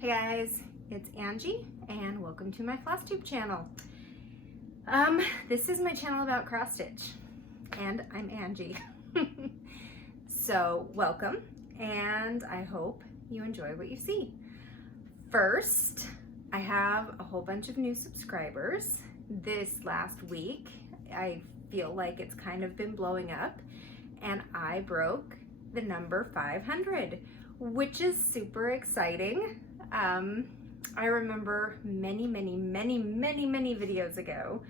Hey guys, it's Angie and welcome to my Flosstube channel. This is my channel about cross stitch and I'm Angie. So welcome and I hope you enjoy what you see. First, I have a whole bunch of new subscribers. This last week, I feel like it's kind of been blowing up and I broke the number 500, which is super exciting. I remember many videos ago,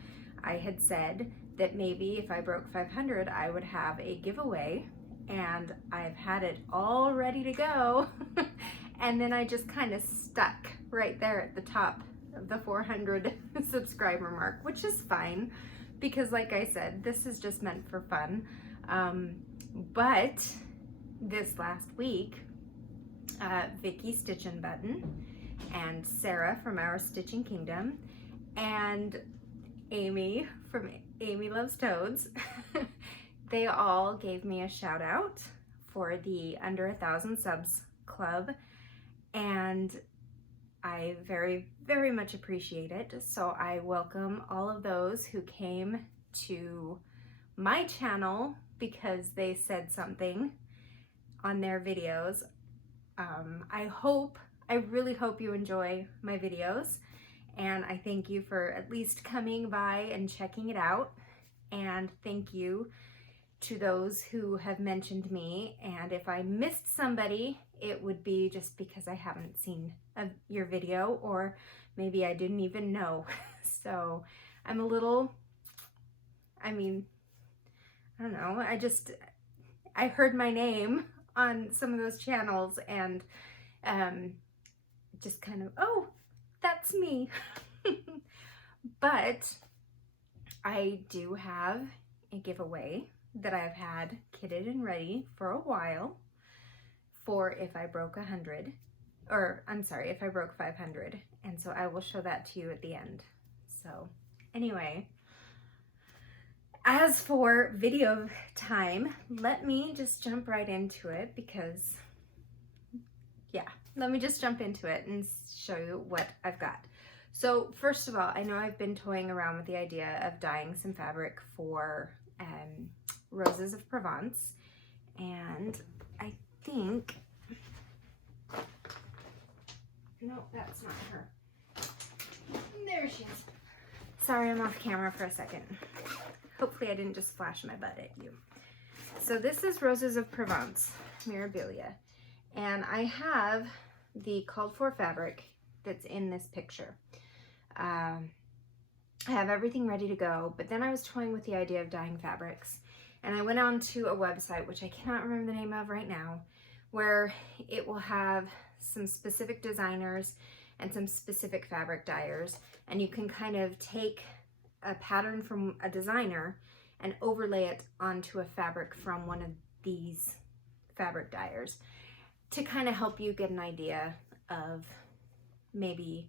I had said that maybe if I broke 500, I would have a giveaway, and I've had it all ready to go. And then I just kind of stuck right there at the top of the 400 subscriber mark, which is fine because like I said, this is just meant for fun. But this last week, Vicky Stitchin' Button and Sarah from Our Stitching Kingdom and Amy from Amy Loves Toads, they all gave me a shout out for the Under 1,000 Subs Club, and I very much appreciate it. So I welcome all of those who came to my channel because they said something on their videos. I really hope you enjoy my videos, and I thank you for at least coming by and checking it out, and thank you to those who have mentioned me, and if I missed somebody, it would be just because I haven't seen your video, or maybe I didn't even know. So I'm a little, I don't know, I heard my name on some of those channels and just kind of, oh, that's me. But I do have a giveaway that I've had kitted and ready for a while for if I broke 100, or I'm sorry, if I broke 500. And so I will show that to you at the end. So anyway, as for video time, let me just jump right into it because, yeah, let me just jump into it and show you what I've got. So first of all, I know I've been toying around with the idea of dyeing some fabric for Roses of Provence, and I think, no, that's not her. There she is. Sorry, I'm off camera for a second. Hopefully I didn't just flash my butt at you. So this is Roses of Provence, Mirabilia. And I have the called for fabric that's in this picture. I have everything ready to go, but then I was toying with the idea of dyeing fabrics. And I went on to a website, which I cannot remember the name of right now, where it will have some specific designers and some specific fabric dyers. And you can kind of take a pattern from a designer and overlay it onto a fabric from one of these fabric dyers to kind of help you get an idea of maybe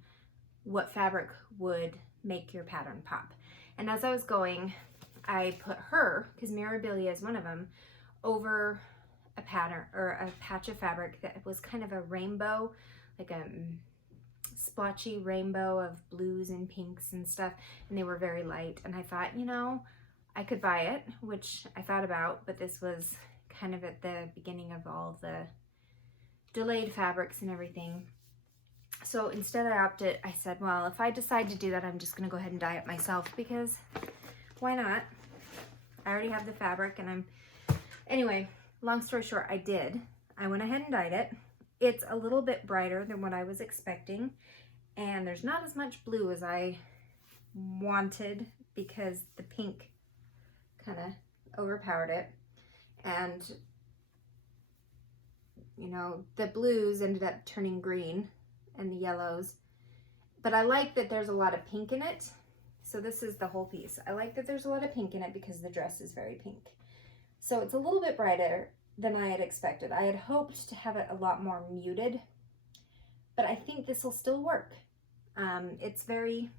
what fabric would make your pattern pop. And as I was going, I put her, because Mirabilia is one of them, over a pattern or a patch of fabric that was kind of a rainbow, like a splotchy rainbow of blues and pinks and stuff, and they were very light. And I thought, you know, I could buy it, which I thought about, but this was kind of at the beginning of all the delayed fabrics and everything. So instead I said, well, if I decide to do that, I'm just gonna go ahead and dye it myself, because why not? I already have the fabric and anyway, long story short, I did. I went ahead and dyed it. It's a little bit brighter than what I was expecting, and there's not as much blue as I wanted because the pink kind of overpowered it. And you know, the blues ended up turning green and the yellows, but I like that there's a lot of pink in it. So this is the whole piece. I like that there's a lot of pink in it because the dress is very pink. So it's a little bit brighter than I had expected. I had hoped to have it a lot more muted, but I think this will still work. It's very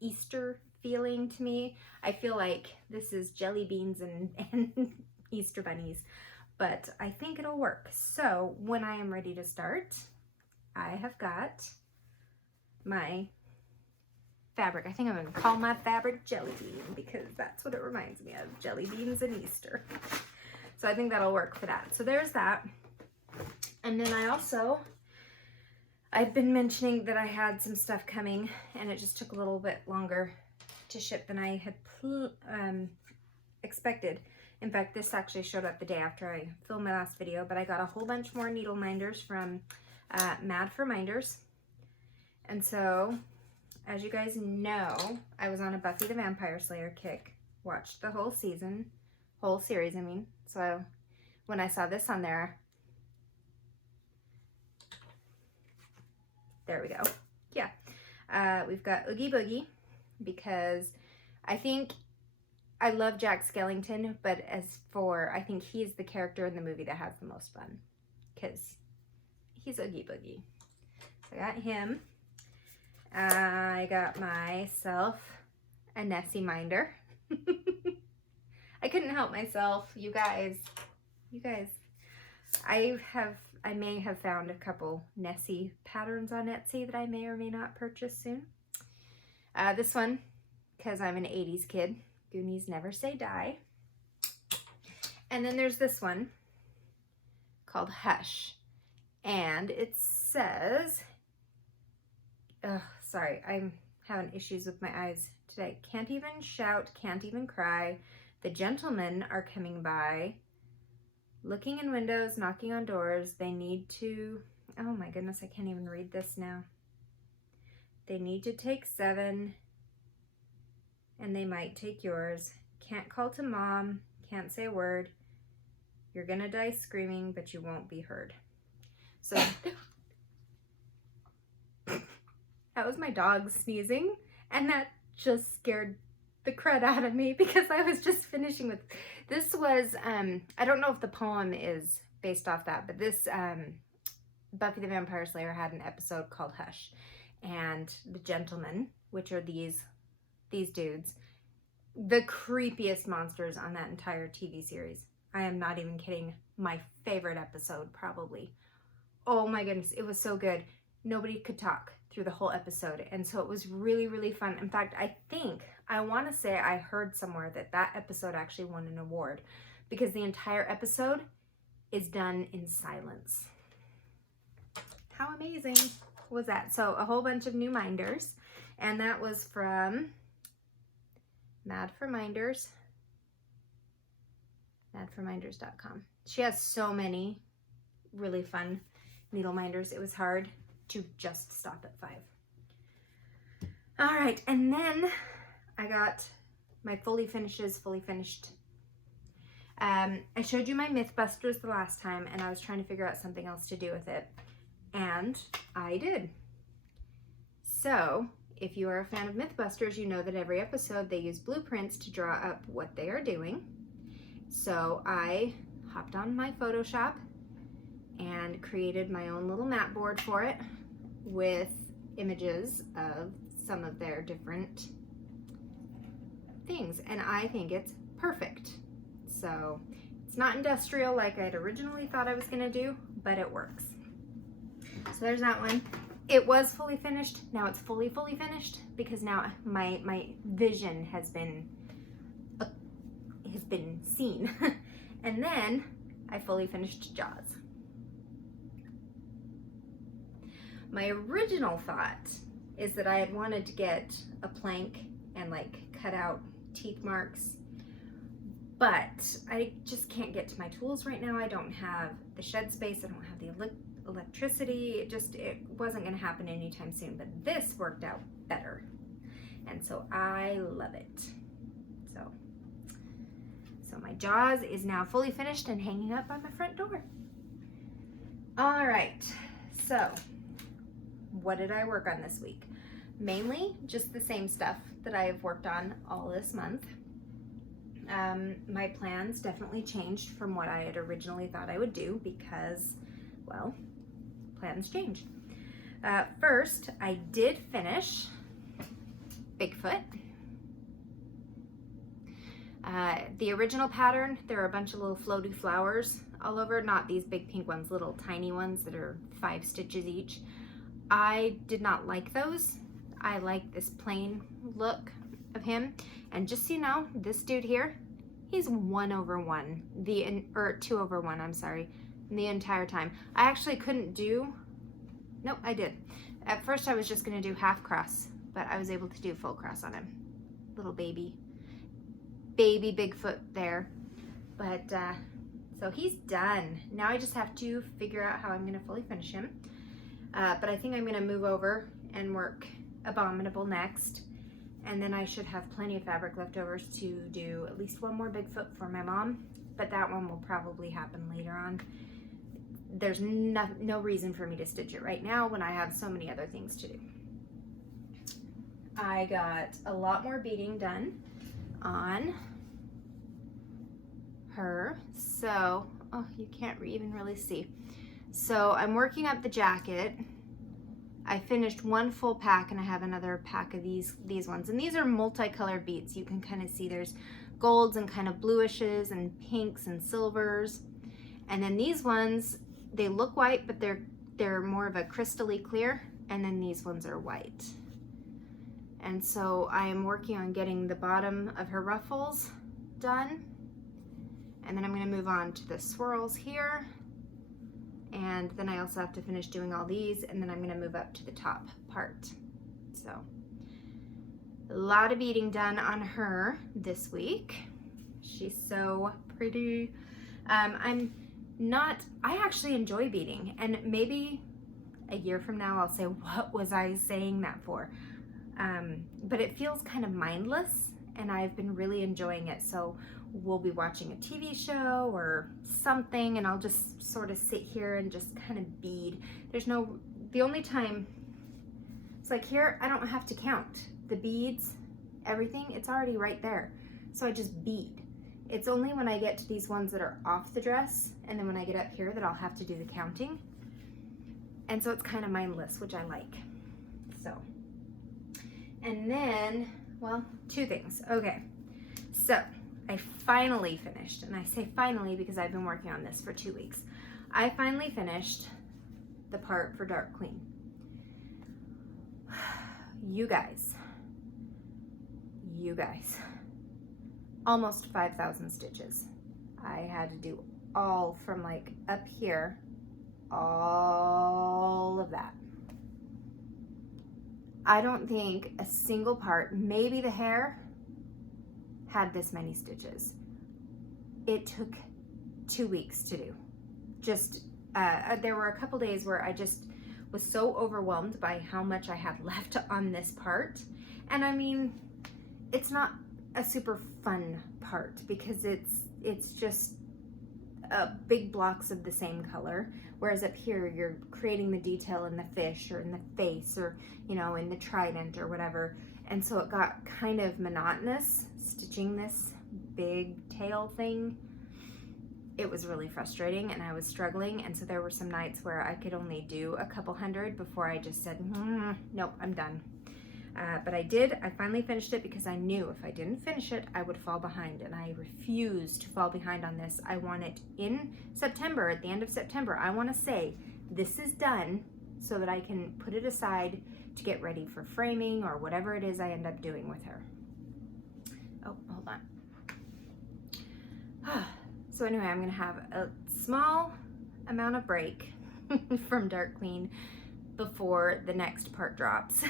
Easter feeling to me. I feel like this is jelly beans and Easter bunnies, but I think it'll work. So when I am ready to start, I have got my fabric. I think I'm going to call my fabric jelly bean because that's what it reminds me of, jelly beans and Easter. So I think that'll work for that. So there's that. And then I've been mentioning that I had some stuff coming and it just took a little bit longer to ship than I had expected. In fact, this actually showed up the day after I filmed my last video, but I got a whole bunch more needle minders from Mad for Minders. And so, as you guys know, I was on a Buffy the Vampire Slayer kick, watched the whole series, I mean. So when I saw this on there, there we go. Yeah. We've got Oogie Boogie because I think I love Jack Skellington, but I think he's the character in the movie that has the most fun because he's Oogie Boogie. So I got him. I got myself a Nessie Minder. I couldn't help myself, you guys. I may have found a couple Nessie patterns on Etsy that I may or may not purchase soon. This one, because I'm an 80s kid, Goonies Never Say Die. And then there's this one called Hush. And it says, sorry, I'm having issues with my eyes today. Can't even shout, can't even cry. The gentlemen are coming by, looking in windows, knocking on doors. They need to, oh my goodness, I can't even read this now. They need to take 7, and they might take yours. Can't call to mom, can't say a word. You're gonna die screaming, but you won't be heard. So, that was my dog sneezing, and that just scared the crud out of me because I was just finishing with, this was, I don't know if the poem is based off that, but this, Buffy the Vampire Slayer had an episode called Hush, and the gentlemen, which are these dudes, the creepiest monsters on that entire TV series. I am not even kidding. My favorite episode, probably. Oh my goodness, it was so good. Nobody could talk through the whole episode, and so it was really, really fun. In fact, I want to say I heard somewhere that episode actually won an award because the entire episode is done in silence. How amazing was that? So a whole bunch of new minders, and that was from Mad for Minders, madforminders.com. She has so many really fun needle minders. It was hard to just stop at 5. All right, and then I got my fully finished. I showed you my Mythbusters the last time, and I was trying to figure out something else to do with it, and I did. So, if you are a fan of Mythbusters, you know that every episode they use blueprints to draw up what they are doing. So I hopped on my Photoshop and created my own little mat board for it with images of some of their different things, and I think it's perfect. So it's not industrial like I'd originally thought I was gonna do, but it works. So there's that one. It was fully finished. Now it's fully finished because now my vision has been seen. And then I fully finished Jaws. My original thought is that I had wanted to get a plank and like cut out teeth marks, but I just can't get to my tools right now. I don't have the shed space. I don't have the electricity. It wasn't going to happen anytime soon, but this worked out better. And so I love it. So my Jaws is now fully finished and hanging up by my front door. All right, so what did I work on this week? Mainly just the same stuff that I have worked on all this month. My plans definitely changed from what I had originally thought I would do because, well, plans change. First, I did finish Bigfoot. The original pattern, there are a bunch of little floaty flowers all over, not these big pink ones, little tiny ones that are 5 stitches each. I did not like those. I like this plain look of him. And just so you know, this dude here, he's 1/1, or 2/1, I'm sorry, the entire time. I actually couldn't do, nope, I did. At first I was just gonna do half cross, but I was able to do full cross on him. Little baby Bigfoot there. But so he's done. Now I just have to figure out how I'm gonna fully finish him. But I think I'm gonna move over and work Abominable next. And then I should have plenty of fabric leftovers to do at least one more Bigfoot for my mom, but that one will probably happen later on. There's no reason for me to stitch it right now when I have so many other things to do. I got a lot more beading done on her. So, oh, you can't even really see. So I'm working up the jacket. I finished one full pack and I have another pack of these ones. And these are multicolored beads. You can kind of see there's golds and kind of bluishes and pinks and silvers. And then these ones, they look white, but they're more of a crystally clear. And then these ones are white. And so I am working on getting the bottom of her ruffles done. And then I'm going to move on to the swirls here. And then I also have to finish doing all these, and then I'm gonna move up to the top part. So, a lot of beading done on her this week. She's so pretty. I actually enjoy beading, and maybe a year from now I'll say, what was I saying that for? But it feels kind of mindless, and I've been really enjoying it. So we'll be watching a TV show or something, and I'll just sort of sit here and just kind of bead. The only time, it's like here, I don't have to count. The beads, everything, it's already right there. So I just bead. It's only when I get to these ones that are off the dress, and then when I get up here that I'll have to do the counting. And so it's kind of mindless, which I like. So, and then, well, two things. Okay, so I finally finished, and I say finally because I've been working on this for 2 weeks. I finally finished the part for Dark Queen. You guys, almost 5,000 stitches. I had to do all from like up here, all of that. I don't think a single part, maybe the hair, had this many stitches. It took 2 weeks to do. Just, there were a couple days where I just was so overwhelmed by how much I had left on this part. And I mean, it's not a super fun part because it's just big blocks of the same color. Whereas up here, you're creating the detail in the fish or in the face or, you know, in the trident or whatever. And so it got kind of monotonous stitching this big tail thing. It was really frustrating and I was struggling. And so there were some nights where I could only do a couple hundred before I just said, nope, I'm done. But I finally finished it because I knew if I didn't finish it, I would fall behind, and I refuse to fall behind on this. I want it in September, at the end of September. I want to say, this is done so that I can put it aside to get ready for framing or whatever it is I end up doing with her. Oh, hold on. So anyway, I'm going to have a small amount of break from Dark Queen before the next part drops.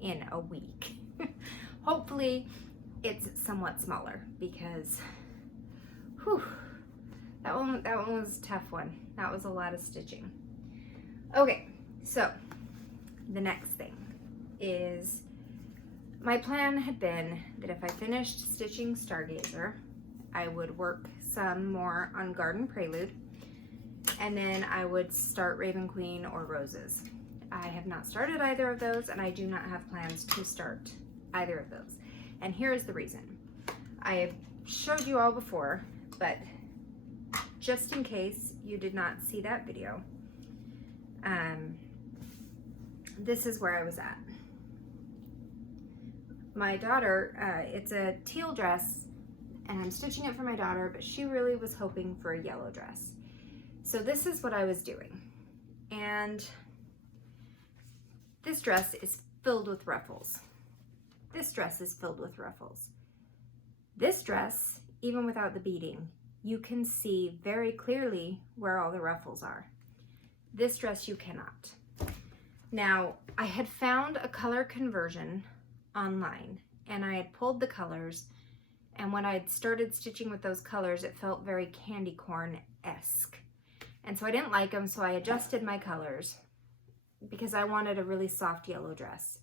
In a week. Hopefully it's somewhat smaller because that one was a tough one. That was a lot of stitching. Okay, so the next thing is my plan had been that if I finished stitching Stargazer, I would work some more on Garden Prelude, and then I would start Raven Queen or Roses. I have not started either of those, and I do not have plans to start either of those. And here is the reason. I have showed you all before, but just in case you did not see that video, this is where I was at. My daughter, it's a teal dress, and I'm stitching it for my daughter, but she really was hoping for a yellow dress. So this is what I was doing. And This dress is filled with ruffles. This dress is filled with ruffles. This dress, even without the beading, you can see very clearly where all the ruffles are. This dress you cannot. Now, I had found a color conversion online, and I had pulled the colors, and when I had started stitching with those colors, it felt very candy corn-esque. And so I didn't like them, so I adjusted my colors because I wanted a really soft yellow dress.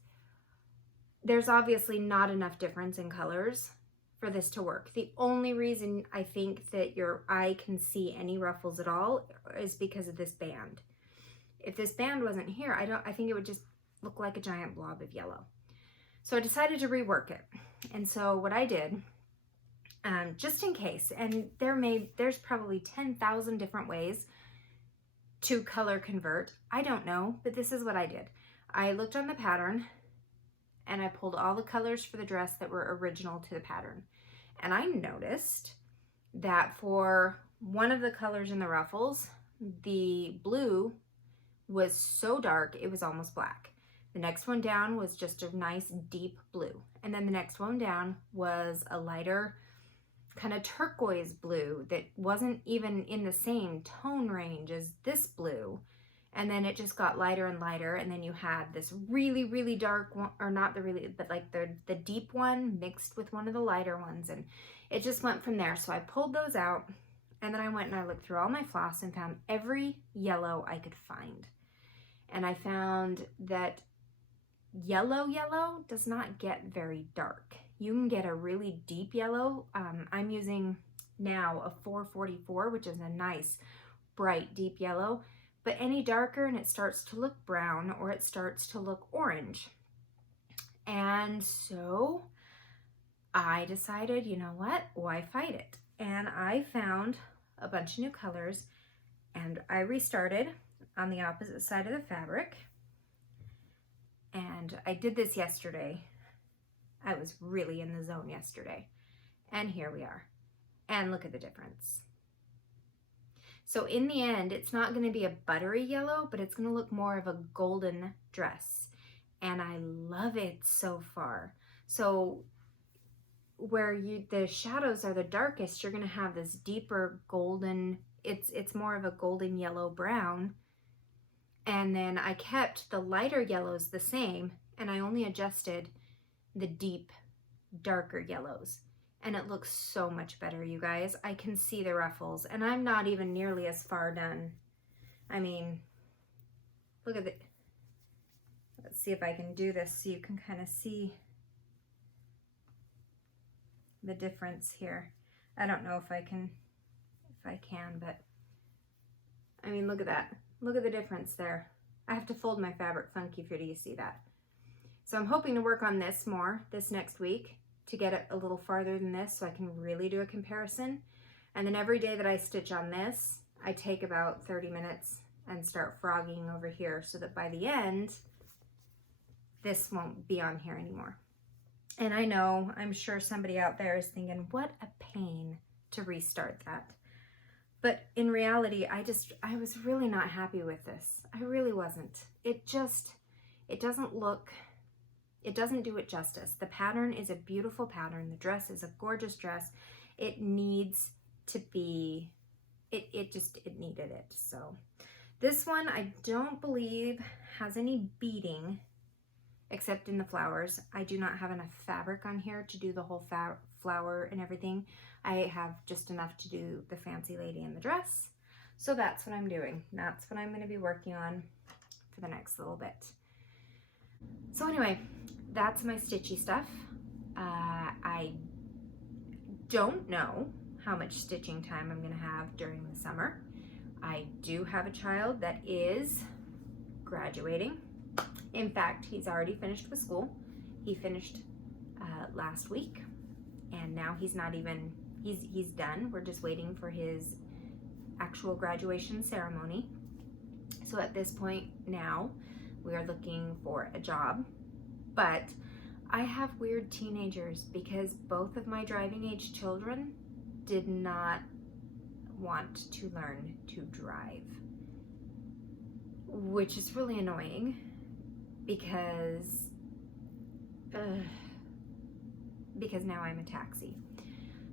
There's obviously not enough difference in colors for this to work. The only reason I think that your eye can see any ruffles at all is because of this band. If this band wasn't here, I think it would just look like a giant blob of yellow. So I decided to rework it. And so what I did, just in case, and there's probably 10,000 different ways to color convert. I don't know, but this is what I did. I looked on the pattern and I pulled all the colors for the dress that were original to the pattern. And I noticed that for one of the colors in the ruffles, the blue was so dark it was almost black. The next one down was just a nice deep blue. And then the next one down was a lighter kind of turquoise blue that wasn't even in the same tone range as this blue. And then it just got lighter and lighter. And then you had this really, really dark one, or not the really, but like the deep one mixed with one of the lighter ones. And it just went from there. So I pulled those out, and then I went and I looked through all my floss and found every yellow I could find. And I found that yellow does not get very dark. You can get a really deep yellow. I'm using now a 444, which is a nice bright deep yellow, but any darker and it starts to look brown or it starts to look orange. And so I decided, you know what, why fight it? And I found a bunch of new colors, and I restarted on the opposite side of the fabric. And I did this yesterday. I was really in the zone yesterday. And here we are. And look at the difference. So in the end, it's not going to be a buttery yellow, but it's going to look more of a golden dress. And I love it so far. So where the shadows are the darkest, you're going to have this deeper golden, it's more of a golden yellow brown. And then I kept the lighter yellows the same, and I only adjusted the deep, darker yellows. And it looks so much better, you guys. I can see the ruffles, and I'm not even nearly as far done. I mean, look at it. Let's see if I can do this so you can kind of see the difference here. I don't know if I can, but I mean, look at that. Look at the difference there. I have to fold my fabric funky for you to see that. So I'm hoping to work on this more this next week to get it a little farther than this so I can really do a comparison. And then every day that I stitch on this, I take about 30 minutes and start frogging over here so that by the end, this won't be on here anymore. And I know, I'm sure somebody out there is thinking, what a pain to restart that. But in reality, I was really not happy with this. I really wasn't. It doesn't do it justice. The pattern is a beautiful pattern. The dress is a gorgeous dress. It needs to be, it needed it. So this one, I don't believe has any beading except in the flowers. I do not have enough fabric on here to do the whole flower and everything. I have just enough to do the fancy lady in the dress. So that's what I'm doing. That's what I'm going to be working on for the next little bit. So anyway, that's my stitchy stuff. I don't know how much stitching time I'm going to have during the summer. I do have a child that is graduating. In fact, he's already finished with school. He finished last week, and now he's not even, he's done. We're just waiting for his actual graduation ceremony. So at this point now, we are looking for a job, but I have weird teenagers because both of my driving age children did not want to learn to drive, which is really annoying because now I'm a taxi.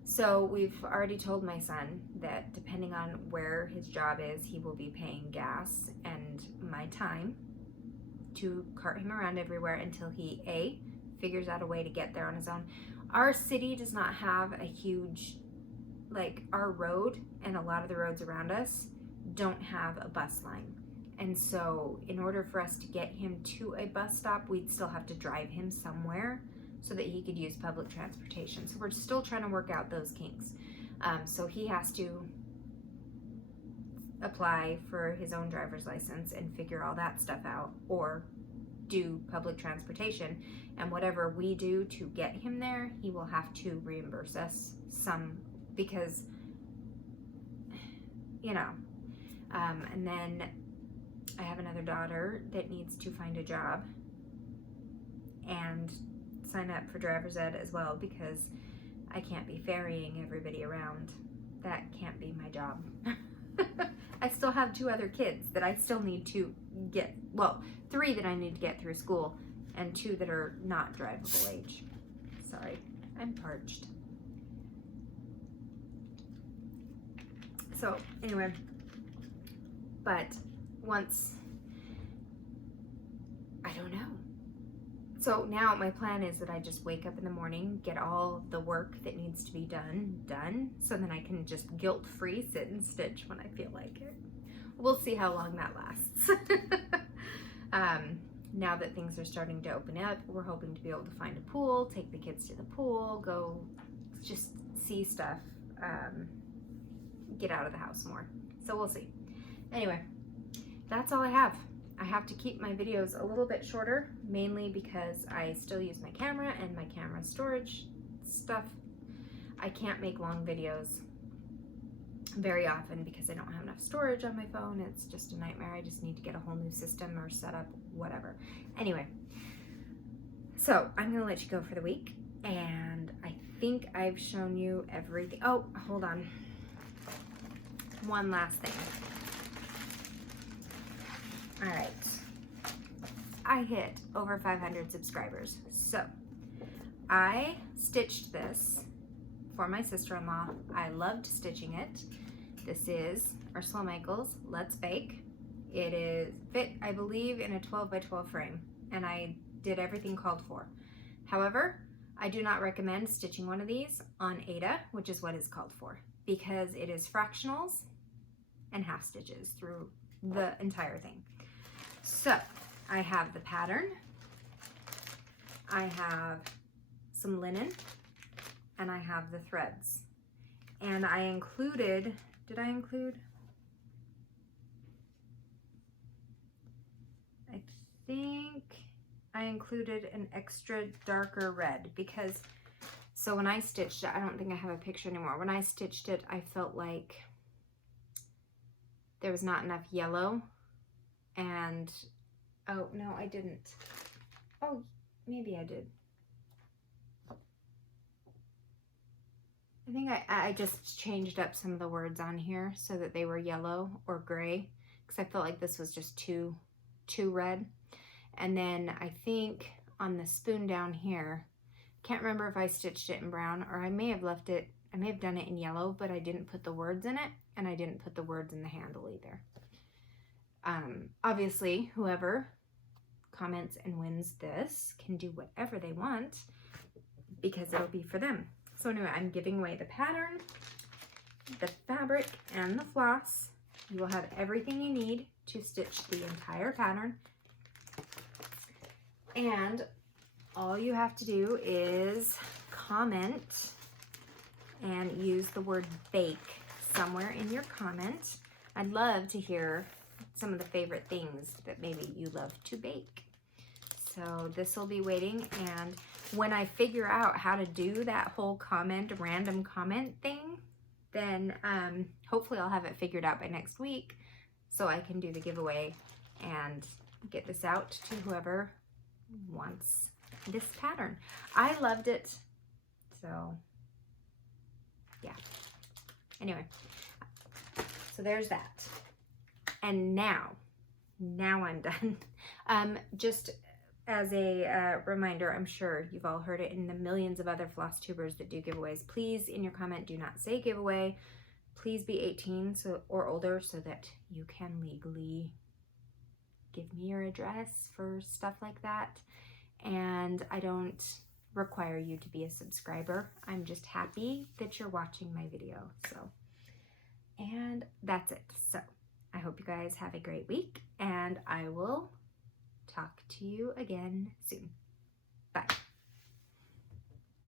So we've already told my son that depending on where his job is, he will be paying gas and my time to cart him around everywhere until he A, figures out a way to get there on his own. Our city does not have a huge, like our road and a lot of the roads around us don't have a bus line. And so in order for us to get him to a bus stop, we'd still have to drive him somewhere so that he could use public transportation. So we're still trying to work out those kinks. So he has to apply for his own driver's license and figure all that stuff out, or do public transportation. And whatever we do to get him there, he will have to reimburse us some, because, you know, and then I have another daughter that needs to find a job and sign up for driver's ed as well, because I can't be ferrying everybody around. That can't be my job. I still have 2 other kids that I still need to get, well, 3 that I need to get through school and 2 that are not drivable age. Sorry, I'm parched. So anyway, but once, I don't know. So now my plan is that I just wake up in the morning, get all the work that needs to be done, so then I can just guilt-free sit and stitch when I feel like it. We'll see how long that lasts. Now that things are starting to open up, we're hoping to be able to find a pool, take the kids to the pool, go just see stuff, get out of the house more. So we'll see. Anyway, that's all I have. I have to keep my videos a little bit shorter, mainly because I still use my camera and my camera storage stuff. I can't make long videos very often because I don't have enough storage on my phone. It's just a nightmare. I just need to get a whole new system or setup, whatever. Anyway, so I'm gonna let you go for the week, and I think I've shown you everything. Oh, hold on. One last thing. All right, I hit over 500 subscribers. So I stitched this for my sister-in-law. I loved stitching it. This is Ursula Michaels Let's Bake. It is fit, I believe, in a 12 by 12 frame, and I did everything called for. However, I do not recommend stitching one of these on Ada, which is what it's called for, because it is fractionals and half stitches through the entire thing. So I have the pattern, I have some linen, and I have the threads. And I included, did I include? I think I included an extra darker red because, so when I stitched it, I don't think I have a picture anymore. When I stitched it, I felt like there was not enough yellow. And, oh, no, I didn't. Oh, maybe I did. I think I just changed up some of the words on here so that they were yellow or gray, because I felt like this was just too red. And then I think on the spoon down here, can't remember if I stitched it in brown, or I may have left it, I may have done it in yellow, but I didn't put the words in it, and I didn't put the words in the handle either. Obviously, whoever comments and wins this can do whatever they want because it'll be for them. So anyway, I'm giving away the pattern, the fabric, and the floss. You will have everything you need to stitch the entire pattern. And all you have to do is comment and use the word bake somewhere in your comment. I'd love to hear some of the favorite things that maybe you love to bake. So this will be waiting, and when I figure out how to do that whole random comment thing, then hopefully I'll have it figured out by next week so I can do the giveaway and get this out to whoever wants this pattern. I loved it, so yeah. Anyway, so there's that. And now I'm done. Just as a reminder, I'm sure you've all heard it in the millions of other floss tubers that do giveaways. Please, in your comment, do not say giveaway. Please be 18 or older so that you can legally give me your address for stuff like that. And I don't require you to be a subscriber. I'm just happy that you're watching my video. So, and that's it. So I hope you guys have a great week, and I will talk to you again soon.